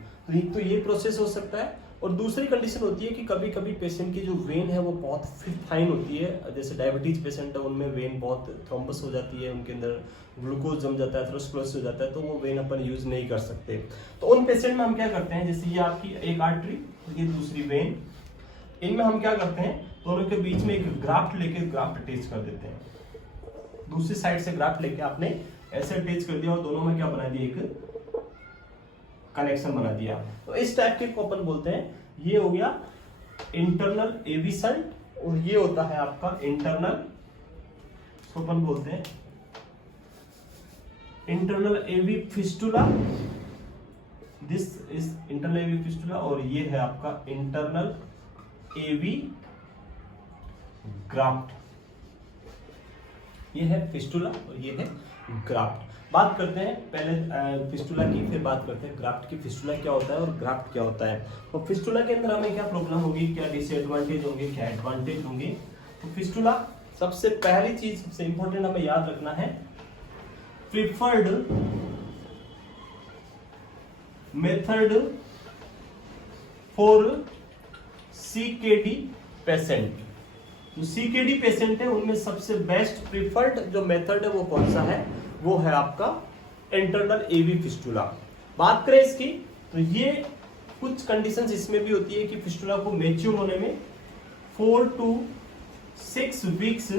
तो ये प्रोसेस हो सकता है। और दूसरी कंडीशन होती है कि कभी कभी पेशेंट की जो वेन है वो बहुत फाइन होती है, जैसे डायबिटीज पेशेंट है उनमें वेन बहुत थ्रोम्बस हो जाती है, उनके अंदर ग्लूकोज जम जाता है, एथेरोस्क्लेरोसिस हो जाता है, तो वो वेन अपन यूज नहीं कर सकते। तो उन पेशेंट में हम क्या करते हैं, जैसे ये आपकी एक आर्टरी और ये दूसरी वेन, इनमें हम क्या करते हैं, दोनों के बीच में एक ग्राफ्ट लेके ग्राफ्ट अटैच कर देते हैं। दूसरी साइड से ग्राफ्ट लेके आपने ऐसे अटैच कर दिया और दोनों में क्या बना दिया, एक कनेक्शन बना दिया। तो इस टाइप के को अपन बोलते हैं, ये हो गया इंटरनल एवी शंट, और ये होता है आपका इंटरनल, इसको अपन बोलते हैं internal AV fistula. This is internal AV fistula, और ये है आपका इंटरनल एवी ग्राफ्ट। ये है फिस्टुला और ये है ग्राफ्ट। बात करते हैं पहले फिस्टुला की, फिर बात करते हैं ग्राफ्ट की। फिस्टुला क्या होता है और ग्राफ्ट क्या होता है। तो फिस्टुला के अंदर हमें क्या प्रॉब्लम होगी, क्या डिसएडवांटेज होंगे, क्या एडवांटेज होंगे। तो फिस्टुला सबसे पहली चीज, सबसे इंपॉर्टेंट हमें याद रखना है, preferred method for CKD patient, जो सीकेडी पेशेंट है उनमें सबसे बेस्ट प्रिफर्ड जो मेथड है वो कौन सा है, वो है आपका इंटरनल एवी फिस्टुला। बात करें इसकी तो ये कुछ कंडीशंस इसमें भी होती है कि फिस्टुला को मैच्योर होने में 4 to 6 weeks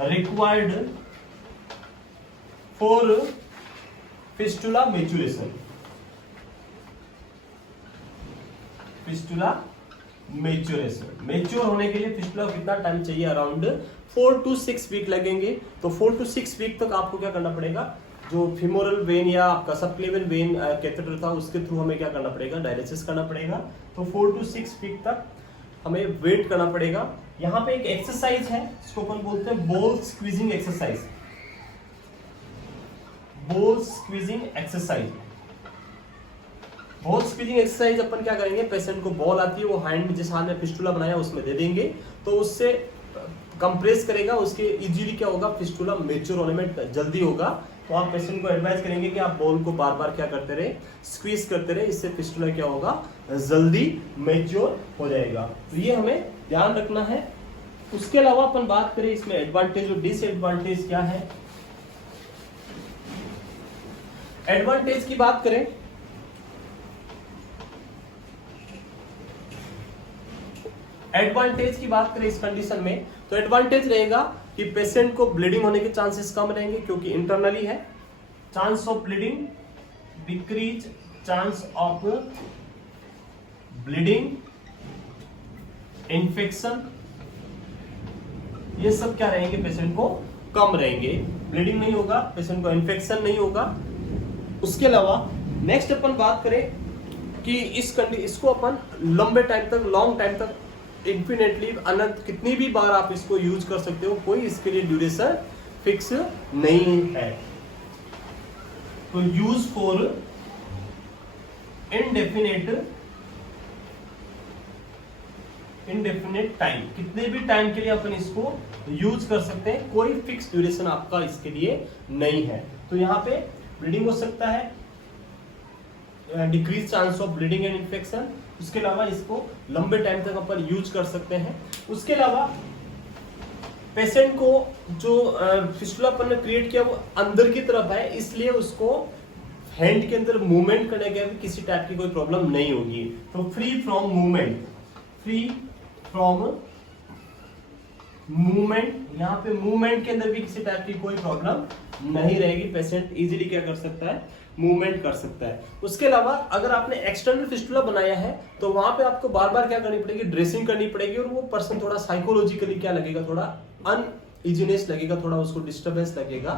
required for fistula maturation. Fistula maturation, mature होने के लिए फिस्टुला को कितना टाइम चाहिए, अराउंड 4 to 6 वीक लगेंगे। तो 4 to 6 वीक तक आपको क्या करना पड़ेगा, जो फिमोरल वेन या आपका सबक्लेवियन वेन कैथेटर था उसके थ्रू हमें क्या करना पड़ेगा, डायलिसिस करना पड़ेगा। तो 4 to 6 वीक तक हमें वेट करना पड़ेगा। यहाँ पे एक एक्सरसाइज है, इसको अपन बोलते हैं ball squeezing exercise. Ball squeezing exercise, ball squeezing exercise अपन क्या करेंगे, पेशेंट को बॉल आती है, वो हैंड में जिस हाथ में फिस्टुला बनाया उसमें दे देंगे, तो उससे कंप्रेस करेगा, उसके इजीली क्या होगा, फिस्टुला मैच्योर होने में जल्दी होगा। तो आप पेशेंट को एडवाइस करेंगे कि आप बॉल को बार बार क्या करते रहे, स्क्वीज करते रहे, इससे फिस्टुला क्या होगा, जल्दी मैच्योर हो जाएगा। तो ये हमें ध्यान रखना है। उसके अलावा अपन बात करें इसमें एडवांटेज और डिसएडवांटेज क्या है। एडवांटेज की बात करें, एडवांटेज की बात करें इस कंडीशन में, तो एडवांटेज रहेगा कि पेशेंट को ब्लीडिंग होने के चांसेस कम रहेंगे क्योंकि इंटरनली है। Chance of bleeding decrease, chance of bleeding, infection, ये सब क्या रहेंगे, पेशेंट को कम रहेंगे। ब्लीडिंग नहीं होगा, पेशेंट को इन्फेक्शन नहीं होगा। उसके अलावा नेक्स्ट अपन बात करें कि इसको अपन लंबे टाइम तक, लॉन्ग टाइम तक, इंफिनिटली अनंत कितनी भी बार आप इसको यूज कर सकते हो, कोई इसके लिए ड्यूरेशन फिक्स नहीं है। तो यूज फॉर इनडेफिनेट टाइम, कितने भी टाइम के लिए अपन इसको यूज कर सकते हैं, कोई फिक्स ड्यूरेशन आपका इसके लिए नहीं है। तो यहाँ पे ब्लीडिंग हो सकता है, decrease chance of bleeding and infection. उसके अलावा इसको लंबे टाइम तक अपन यूज कर सकते हैं। उसके अलावा पेशेंट को जो फिस्टुला अपन ने क्रिएट किया वो अंदर की तरफ है, इसलिए उसको हैंड के अंदर मूवमेंट करने के भी किसी टाइप की कोई प्रॉब्लम नहीं होगी। तो free from movement, free from movement, यहाँ पे मूवमेंट के अंदर भी किसी टाइप की कोई प्रॉब्लम नहीं रहेगी। पेशेंट इजीली क्या कर सकता है, मूवमेंट कर सकता है। उसके अलावा अगर आपने एक्सटर्नल फिस्टुला बनाया है तो वहां पे आपको बार बार क्या करनी पड़ेगी, ड्रेसिंग करनी पड़ेगी, और वो पर्सन थोड़ा साइकोलॉजिकली क्या लगेगा, थोड़ा अनइजीनेस लगेगा, थोड़ा उसको डिस्टर्बेंस लगेगा।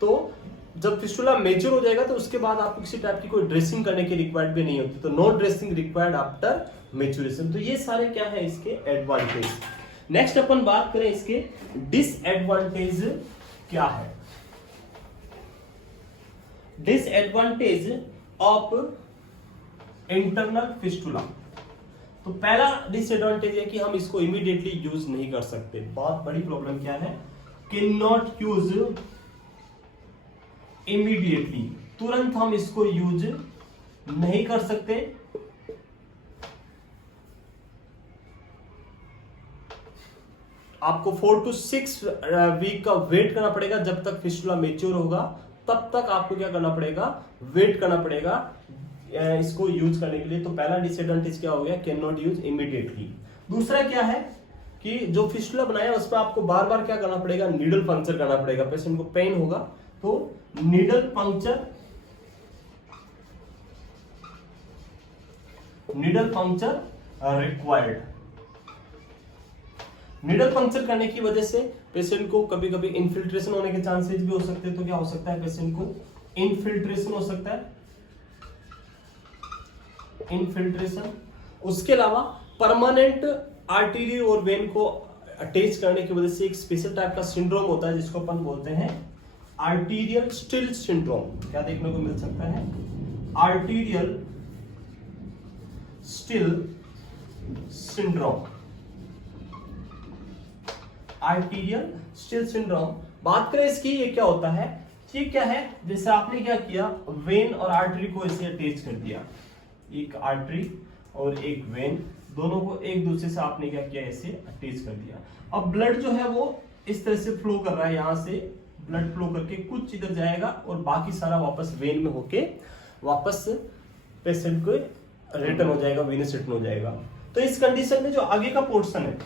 तो जब फिस्टुला मेच्योर हो जाएगा तो उसके बाद आपको किसी टाइप की कोई ड्रेसिंग करने की रिक्वायर्ड भी नहीं होती। तो no dressing required after maturation. तो ये सारे क्या है इसके एडवांटेज। नेक्स्ट अपन बात करें इसके डिसएडवांटेज क्या है। Disadvantage of internal fistula. तो पहला डिसएडवांटेज है कि हम इसको इमीडिएटली यूज नहीं कर सकते। बहुत बड़ी प्रॉब्लम क्या है, कैन नॉट यूज इमीडिएटली, तुरंत हम इसको यूज नहीं कर सकते। आपको 4 to 6 वीक का वेट करना पड़ेगा, जब तक फिस्टुला मैच्योर होगा तब तक आपको क्या करना पड़ेगा, वेट करना पड़ेगा इसको यूज करने के लिए। तो पहला डिसएडवांटेज क्या हो गया, कैन नॉट यूज इमीडिएटली। दूसरा क्या है कि जो फिस्टुला बनाया उसमें आपको बार बार क्या करना पड़ेगा, नीडल पंक्चर करना पड़ेगा। पेशेंट को पेन होगा तो needle puncture required. Needle puncture करने की वजह से पेशेंट को कभी कभी इन्फिल्ट्रेशन होने के चांसेस भी हो सकते हैं। तो क्या हो सकता है, पेशेंट को इन्फिल्ट्रेशन हो सकता है, इन्फिल्ट्रेशन। उसके अलावा परमानेंट आर्टरी और वेन को अटैच करने की वजह से एक स्पेशल टाइप का सिंड्रोम होता है जिसको अपन बोलते हैं आर्टीरियल स्टिल सिंड्रोम। क्या देखने को मिल सकता है, arterial steal syndrome, arterial steal syndrome. बात करें इसकी, ये क्या होता है, ये क्या है, जैसे आपने क्या किया, वेन और आर्टरी को ऐसे अटैच कर दिया, एक आर्टरी और एक वेन दोनों को एक दूसरे से आपने क्या किया, ऐसे अटैच कर दिया। अब ब्लड जो है वो इस तरह से फ्लो कर रहा है, यहाँ से ब्लड फ्लो करके कुछ इधर जाएगा और बाकी सारा वापस वेन में होके वापस पेशेंट को रिटर्न हो जाएगा, वेनस रिटर्न हो जाएगा। तो इस कंडीशन में जो आगे का पोर्शन है,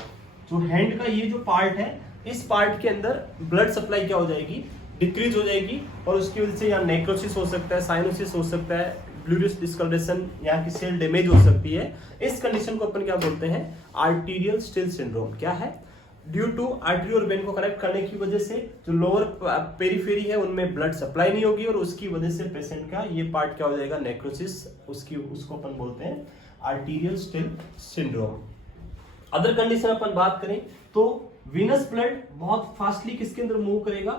जो हैंड का ये जो पार्ट है, इस पार्ट के अंदर ब्लड सप्लाई क्या हो जाएगी, डिक्रीज हो जाएगी, और उसकी वजह से यहाँ नेक्रोसिस हो सकता है, साइनोसिस हो सकता है, ब्लूरियस डिस्कलरेशन, यहाँ की सेल डैमेज हो सकती है। इस कंडीशन को अपन क्या बोलते हैं, आर्टीरियल स्टिल सिंड्रोम। क्या है, ड्यू टू आर्टरी और वेन को कनेक्ट करने की वजह से जो लोअर पेरिफेरी है उनमें ब्लड सप्लाई नहीं होगी, और उसकी वजह से पेशेंट का ये पार्ट क्या हो जाएगा, नेक्रोसिस, उसको अपन बोलते हैं arterial steal syndrome. Other condition अपन बात करें तो वीनस ब्लड बहुत फास्टली किसके अंदर मूव करेगा,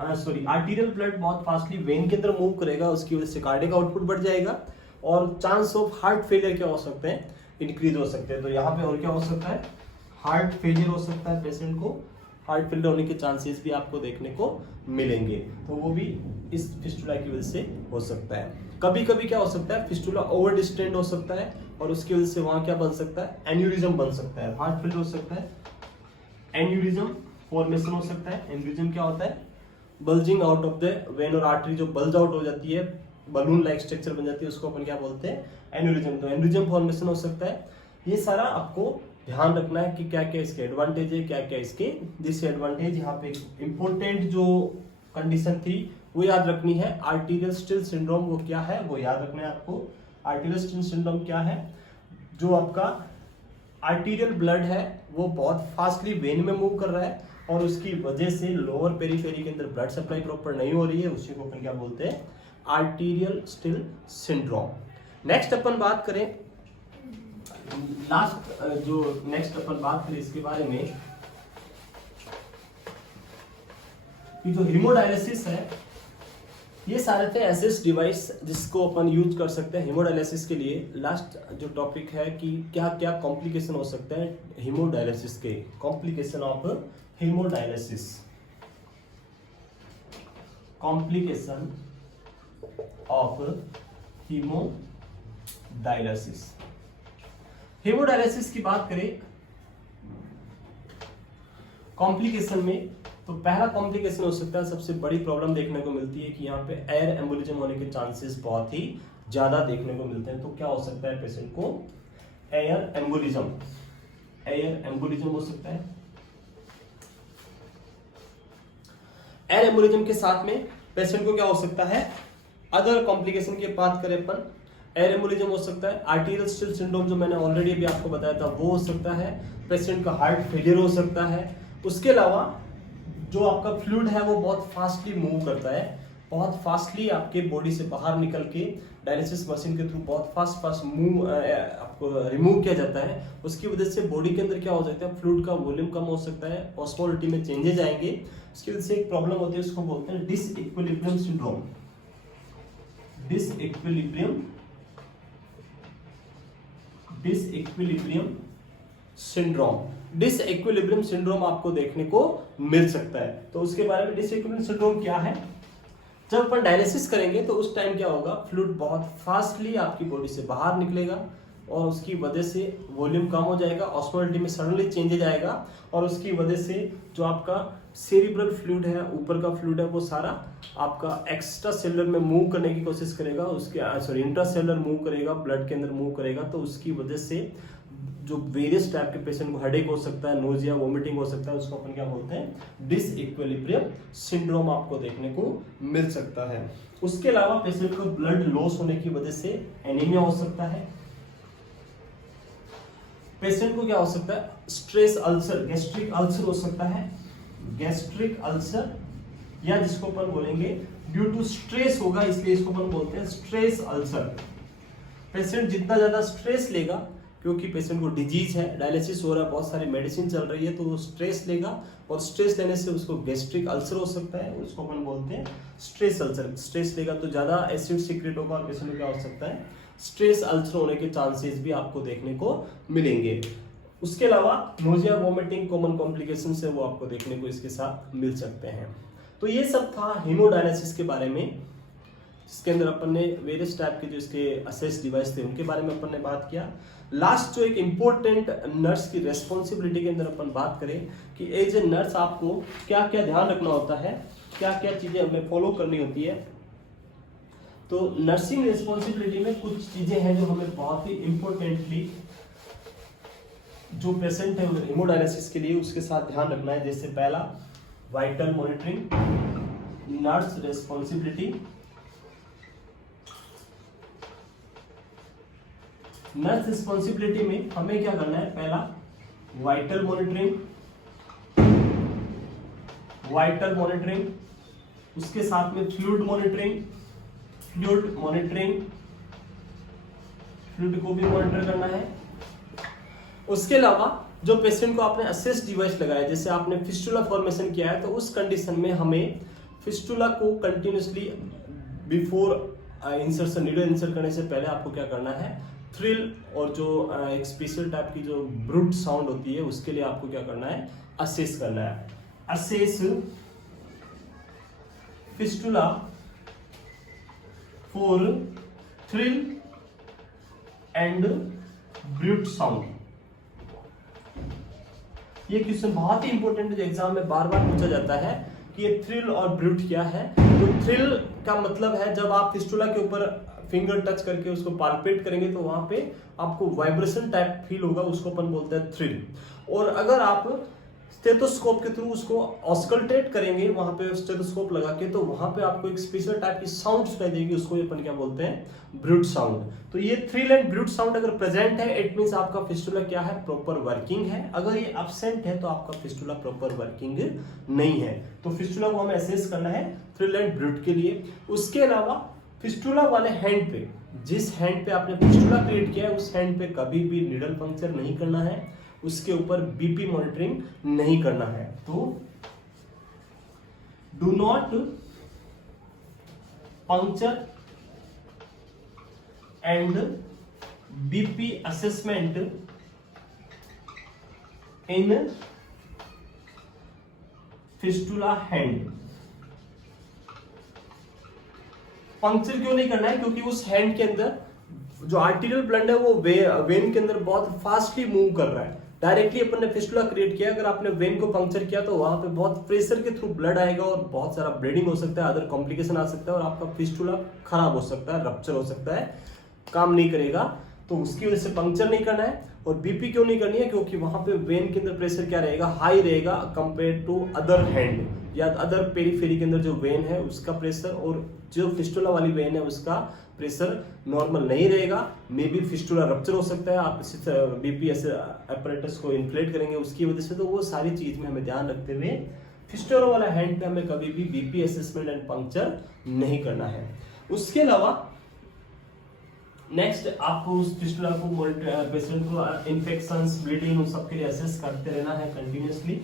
आर्टीरियल ब्लड बहुत फास्टली वेन के अंदर मूव करेगा, उसकी वजह से कार्डियक आउटपुट बढ़ जाएगा, और चांस ऑफ हार्ट फेलियर क्या हो सकते हैं, इंक्रीज हो सकते हैं। तो यहाँ पे और क्या हो सकता है, हार्ट फेलियर हो सकता है, पेशेंट को हार्ट फेलियर होने के चांसेस भी आपको देखने को मिलेंगे, तो वो भी इस फिस्टुला की वजह से हो सकता है। कभी कभी क्या हो सकता है, फिस्टुला ओवर डिस्टेंड हो सकता है, और उसकी वजह से वहां क्या बन सकता है, एन्यूरिज्म बन सकता है, हार्ट फेलियर हो सकता है, एन्यूरिज्म फॉर्मेशन हो सकता है। एन्यूरिज्म क्या होता है, bulging out of the when और आर्टरी जो बल्ज आउट हो जाती है, बलून लाइक स्ट्रक्चर बन जाती है, उसको अपन क्या बोलते हैं, एन्यूरिज्म। तो एन्यूरिज्म फॉर्मेशन हो सकता है। ये सारा आपको ध्यान रखना है कि क्या क्या इसके एडवांटेज है, क्या क्या इसके डिसएडवांटेज। यहाँ पे इंपॉर्टेंट जो कंडीशन थी वो याद रखनी है, आर्टीरियल स्टिल सिंड्रोम वो क्या है वो याद रखना है आपको। आर्टीरियल स्टिल सिंड्रोम क्या है, जो आपका आर्टीरियल ब्लड है वो बहुत फास्टली वेन में मूव कर रहा है, और उसकी वजह से लोअर पेरिफेरी के अंदर ब्लड सप्लाई प्रॉपर नहीं हो रही है, उसी को अपन क्या बोलते हैं, आर्टीरियल स्टिल सिंड्रोम। नेक्स्ट अपन बात करें, लास्ट जो नेक्स्ट अपन बात करें इसके बारे में कि जो हीमोडायलिसिस है, ये सारे थे ऐसे डिवाइस जिसको अपन यूज कर सकते हैं हीमोडायलिसिस के लिए। लास्ट जो टॉपिक है कि क्या क्या कॉम्प्लिकेशन हो सकते हैं हीमोडायलिसिस के, complication of haemodialysis, complication of haemodialysis. Haemodialysis की बात करें कॉम्प्लिकेशन में, तो पहला कॉम्प्लिकेशन हो सकता है, सबसे बड़ी प्रॉब्लम देखने को मिलती है कि यहाँ पे एयर एम्बोलिज्म होने के चांसेस बहुत ही ज्यादा देखने को मिलते हैं। तो क्या हो सकता है, पेशेंट को एयर एम्बोलिज्म हो सकता है। एयर एम्बोलिज्म के साथ में पेशेंट को क्या हो सकता है, अदर कॉम्प्लिकेशन की बात करें अपन, एयर एम्बोलिज्म हो सकता है, आर्टीरियल स्टिल सिंड्रोम जो मैंने ऑलरेडी अभी आपको बताया था वो हो सकता है, पेशेंट का हार्ट फेलियर हो सकता है। उसके अलावा जो आपका फ्लूइड है वो बहुत फास्टली मूव करता है, बहुत फास्टली आपके बॉडी से बाहर निकल के डायलिसिस मशीन के थ्रू बहुत फास्ट मूव आपको रिमूव किया जाता है। उसकी वजह से बॉडी के अंदर क्या हो जाता है, फ्लूइड का वॉल्यूम कम हो सकता है, ऑस्मोलिटी में चेंजेस आएंगे। उसकी वजह से एक प्रॉब्लम होती है, उसको बोलते हैं डिसइक्विलिब्रियम सिंड्रोम। डिसइक्विलिब्रियम सिंड्रोम आपको देखने को मिल सकता है। तो उसके बारे में डिसइक्विलिब्रियम सिंड्रोम क्या है, जब अपन डायलिसिस करेंगे तो उस टाइम क्या होगा, फ्लूइड बहुत फास्टली आपकी बॉडी से बाहर निकलेगा, और उसकी वजह से वॉल्यूम कम हो जाएगा, ऑस्मोलिटी में सडनली चेंजेज आएगा, और उसकी वजह से जो आपका सेरिब्रल फ्लूइड है, ऊपर का फ्लूइड है, वो सारा आपका एक्स्ट्रा सेलुलर में मूव करने की कोशिश करेगा, उसके इंट्रा सेलुलर मूव करेगा, ब्लड के अंदर मूव करेगा। तो उसकी वजह से जो वेरियस टाइप के पेशेंट को हेडेक हो सकता है, नोजिया, वोमिटिंग हो सकता है, उसको अपन क्या बोलते हैं, डिसइक्विलिब्रियम सिंड्रोम आपको देखने को मिल सकता है। उसके अलावा पेशेंट को ब्लड लॉस होने की वजह से एनीमिया हो सकता है। पेशेंट को क्या हो सकता है, स्ट्रेस अल्सर, गैस्ट्रिक अल्सर हो सकता है, गैस्ट्रिक अल्सर, या जिसको अपन बोलेंगे ड्यू टू स्ट्रेस होगा, इसलिए इसको अपन बोलते हैं स्ट्रेस अल्सर। पेशेंट जितना ज्यादा स्ट्रेस लेगा, क्योंकि पेशेंट को डिजीज है, डायलिसिस हो रहा है, बहुत सारी मेडिसिन चल रही है, तो वो स्ट्रेस लेगा, और स्ट्रेस लेने से उसको गैस्ट्रिक अल्सर हो सकता है, उसको अपन बोलते हैं स्ट्रेस अल्सर। स्ट्रेस लेगा तो ज्यादा एसिड सीक्रेट होगा, और पेशेंट को क्या हो सकता है, स्ट्रेस अल्सर होने के चांसेस भी आपको देखने को मिलेंगे। उसके अलावा नोजिया, वोमिटिंग कॉमन कॉम्प्लिकेशन है, वो आपको देखने को इसके साथ मिल सकते हैं। तो ये सब था हीमोडायलिसिस के बारे में। जिसके अंदर अपन ने वेरियस टाइप के जो इसके असेस डिवाइस थे उनके बारे में अपन ने बात किया। लास्ट जो एक इम्पोर्टेंट नर्स की रेस्पॉन्सिबिलिटी के अंदर अपन बात करें कि एज ए नर्स आपको क्या क्या ध्यान रखना होता है, क्या क्या चीजें हमें फॉलो करनी होती है। तो नर्सिंग रेस्पॉन्सिबिलिटी में कुछ चीजें हैं जो हमें बहुत ही इंपॉर्टेंटली जो पेशेंट है हेमोडायलिसिस के लिए उसके साथ ध्यान रखना है। जैसे पहला vital monitoring, nurse responsibility. Nurse responsibility में हमें क्या करना है, पहला वाइटल मॉनिटरिंग, उसके साथ में फ्लूइड को भी मॉनिटर करना है। उसके अलावा जो पेशेंट को आपने असेस डिवाइस लगाया, जैसे आपने फिस्टुला फॉर्मेशन किया है, तो उस कंडीशन में हमें फिस्टुला को continuously before insertion, needle insert करने से पहले आपको क्या करना है, थ्रिल और जो एक स्पेशल टाइप की जो ब्रूट साउंड होती है उसके लिए आपको क्या करना है, असेस करना है। Assess fistula for thrill and brute sound. ये क्वेश्चन बहुत ही इंपॉर्टेंट है जो एग्जाम में बार बार पूछा जाता है कि ये थ्रिल और ब्रूट क्या है। तो थ्रिल का मतलब है जब आप फिस्टुला के ऊपर फिंगर टच करके उसको पाल्पेट करेंगे तो वहां पे आपको वाइब्रेशन टाइप फील होगा, उसको अपन बोलते हैं थ्रिल। और अगर आप स्टेथोस्कोप के थ्रू उसको ऑस्कल्टेट करेंगे वहां पे स्टेथोस्कोप लगा के, तो वहां पे आपको एक स्पेशल टाइप की साउंड सुनाई देगी, उसको अपन क्या बोलते हैं, ब्रूट साउंड। तो ये थ्रिल एंड ब्रूट साउंड अगर प्रेजेंट है इट मींस आपका फिस्टुला क्या है, प्रॉपर वर्किंग है। अगर ये एब्सेंट है तो आपका फिस्टुला प्रॉपर वर्किंग नहीं है। तो फिस्टुला को हमें असेस करना है थ्रिल एंड ब्रूट के लिए। उसके अलावा फिस्टुला वाले हैंड पे, जिस हैंड पे आपने फिस्टुला क्रिएट किया है उस हैंड पे कभी भी नीडल पंक्चर नहीं करना है, उसके ऊपर बीपी मॉनिटरिंग नहीं करना है। तो do not puncture and BP assessment in fistula hand. Puncture क्यों नहीं करना है, क्योंकि उस हैंड के अंदर जो आर्टीरियल ब्लड है वो वेन के अंदर बहुत फास्टली मूव कर रहा है। डायरेक्टली अपन ने फिस्टुला क्रिएट किया, अगर आपने वेन को पंक्चर किया तो वहां पे बहुत प्रेशर के थ्रू ब्लड आएगा और बहुत सारा ब्लीडिंग हो सकता है, अदर कॉम्प्लिकेशन आ सकता है और आपका फिस्टुला खराब हो सकता है, रप्चर हो सकता है, काम नहीं करेगा। तो उसकी वजह से पंक्चर नहीं करना है। और बीपी क्यों नहीं करनी है, क्योंकि वहां पे वेन के अंदर प्रेशर क्या रहेगा, हाई रहेगा कंपेयर टू अदर हैंड या अदर पेरीफेरी के अंदर जो वेन है उसका प्रेशर, और जो फिस्टुला वाली वेन है उसका प्रेशर नॉर्मल नहीं रहेगा। मे बी फिस्टुला रप्चर हो सकता है, आप इसी बीपी ऐसे अपैरेटस को इन्फ्लेट करेंगे उसकी वजह से। तो वो सारी चीज में हमें ध्यान रखते हुए फिस्टुला वाला हैंड पे हमें कभी भी बीपी असेसमेंट एंड पंक्चर नहीं करना है। उसके अलावा नेक्स्ट आपको उस फिस्टुला को, पेशेंट को इन्फेक्शंस, ब्लीडिंग उन सब के लिए असेस करते रहना है कंटिन्यूसली।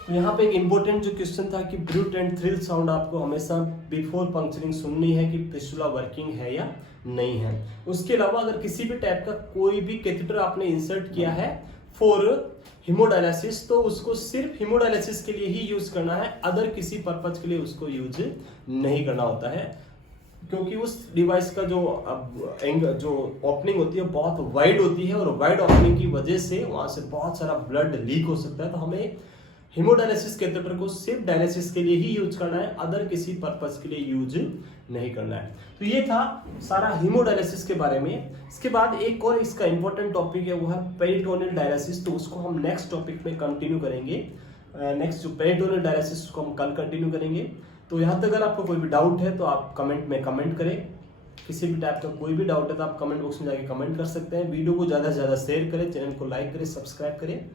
तो यहाँ पे एक इंपॉर्टेंट जो क्वेश्चन था कि ब्रूट एंड थ्रिल साउंड आपको हमेशा बिफोर पंक्चरिंग सुननी है कि फिस्टुला वर्किंग है या नहीं है। उसके अलावा अगर किसी भी टाइप का कोई भी कैथेटर आपने इंसर्ट किया है फॉर हीमोडायलिसिस तो उसको सिर्फ हीमोडायलिसिस के लिए ही यूज करना है, अदर किसी पर्पज के लिए उसको यूज नहीं करना होता है, क्योंकि उस डिवाइस का जो ओपनिंग होती है बहुत वाइड होती है और वाइड ओपनिंग की वजह से वहां से बहुत सारा ब्लड लीक हो सकता है। तो हमें हीमोडायलिसिस कैथेटर को सिर्फ डायलिसिस के लिए ही यूज करना है, अदर किसी पर्पस के लिए यूज नहीं करना है। तो ये था सारा हीमोडायलिसिस के बारे में। इसके बाद एक और इसका इंपॉर्टेंट टॉपिक है वो है पेरिटोनियल डायलिसिस, तो उसको हम नेक्स्ट टॉपिक में कंटिन्यू करेंगे। नेक्स्ट जो पेरिटोनियल डायलिसिस को हम कल कंटिन्यू करेंगे। तो यहाँ तक अगर आपको कोई भी डाउट है तो आप कमेंट में कमेंट करें। किसी भी टाइप का कोई भी डाउट है तो आप कमेंट बॉक्स में जाके कमेंट कर सकते हैं। वीडियो को ज़्यादा से ज़्यादा शेयर करें, चैनल को लाइक करें, सब्सक्राइब करें।